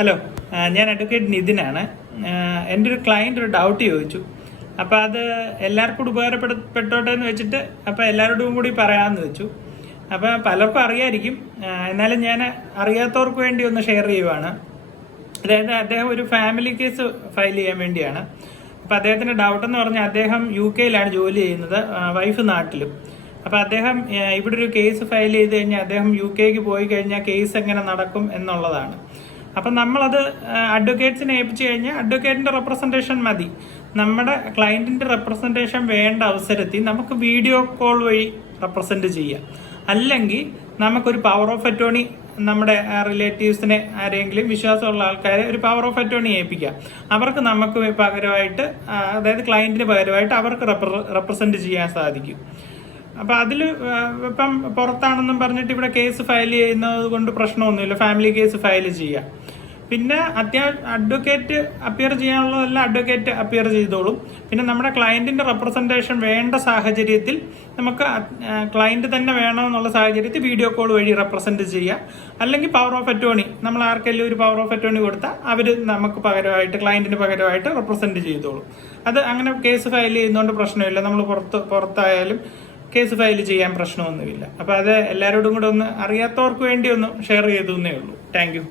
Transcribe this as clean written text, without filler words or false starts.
Hello, ഞാൻ advocate നിതിനാണ്. എൻ്റെ ഒരു ക്ലയൻറ്റ് ഒരു ഡൗട്ട് ചോദിച്ചു. അപ്പോൾ അത് എല്ലാവർക്കും കൂടി ഉപകാരപ്പെട്ടോട്ടെ എന്ന് വെച്ചിട്ട് അപ്പോൾ എല്ലാവരോടും കൂടി പറയാമെന്ന് വെച്ചു. അപ്പോൾ പലർക്കും അറിയായിരിക്കും, എന്നാലും ഞാൻ അറിയാത്തവർക്ക് വേണ്ടി ഒന്ന് ഷെയർ ചെയ്യുവാണ്. അതായത് അദ്ദേഹം ഒരു ഫാമിലി കേസ് ഫയൽ ചെയ്യാൻ വേണ്ടിയാണ്. അപ്പോൾ അദ്ദേഹത്തിൻ്റെ ഡൗട്ട് എന്ന് പറഞ്ഞാൽ അദ്ദേഹം UK-യിലാണ് ജോലി ചെയ്യുന്നത്, വൈഫ് നാട്ടിലും. അപ്പോൾ അദ്ദേഹം ഇവിടെ ഒരു കേസ് ഫയൽ ചെയ്ത് കഴിഞ്ഞാൽ അദ്ദേഹം UK-ക്ക് പോയി കഴിഞ്ഞാൽ കേസ് എങ്ങനെ നടക്കും എന്നുള്ളതാണ്. അപ്പം നമ്മളത് അഡ്വക്കേറ്റ്സിനെ ഏൽപ്പിച്ചു കഴിഞ്ഞാൽ അഡ്വക്കേറ്റിൻ്റെ റെപ്രസെൻറ്റേഷൻ മതി. നമ്മുടെ ക്ലയൻറ്റിൻ്റെ റെപ്രസെൻറ്റേഷൻ വേണ്ട അവസരത്തിൽ നമുക്ക് വീഡിയോ കോൾ വഴി റെപ്രസെൻറ്റ് ചെയ്യാം. അല്ലെങ്കിൽ നമുക്കൊരു പവർ ഓഫ് അറ്റോർണി നമ്മുടെ റിലേറ്റീവ്സിനെ ആരെങ്കിലും വിശ്വാസമുള്ള ആൾക്കാരെ ഒരു പവർ ഓഫ് അറ്റോർണി ഏൽപ്പിക്കാം. അവർക്ക് നമുക്ക് പകരമായിട്ട്, അതായത് ക്ലയൻറ്റിന് പകരമായിട്ട് അവർക്ക് റെപ്രസെൻറ്റ് ചെയ്യാൻ സാധിക്കും. അപ്പം അതിൽ ഇപ്പം പുറത്താണെന്നും പറഞ്ഞിട്ട് ഇവിടെ കേസ് ഫയൽ ചെയ്യുന്നത് കൊണ്ട് പ്രശ്നമൊന്നുമില്ല. ഫാമിലി കേസ് ഫയൽ ചെയ്യാം. പിന്നെ അഡ്വക്കേറ്റ് അപ്പിയർ ചെയ്യാനുള്ളതെല്ലാം അഡ്വക്കേറ്റ് അപ്പിയർ ചെയ്തോളും. പിന്നെ നമ്മുടെ ക്ലയൻറ്റിൻ്റെ റെപ്രസെൻറ്റേഷൻ വേണ്ട സാഹചര്യത്തിൽ നമുക്ക് ക്ലയൻറ്റ് തന്നെ വേണമെന്നുള്ള സാഹചര്യത്തിൽ വീഡിയോ കോൾ വഴി റെപ്രസെൻറ്റ് ചെയ്യാം. അല്ലെങ്കിൽ പവർ ഓഫ് അറ്റോർണി, നമ്മൾ ആർക്കെങ്കിലും ഒരു പവർ ഓഫ് അറ്റോർണി കൊടുത്താൽ അവർ നമുക്ക് പകരമായിട്ട്, ക്ലയൻറ്റിന് പകരമായിട്ട് റെപ്രസെൻറ്റ് ചെയ്തോളും. അത് അങ്ങനെ കേസ് ഫയൽ ചെയ്യുന്നതുകൊണ്ട് പ്രശ്നമില്ല. നമ്മൾ പുറത്തായാലും കേസ് ഫയൽ ചെയ്യാൻ പ്രശ്നമൊന്നുമില്ല. അപ്പോൾ അത് എല്ലാവരോടും കൂടെ ഒന്ന് അറിയാത്തവർക്ക് വേണ്ടി ഒന്ന് ഷെയർ ചെയ്തു എന്നേ ഉള്ളൂ. Thank you.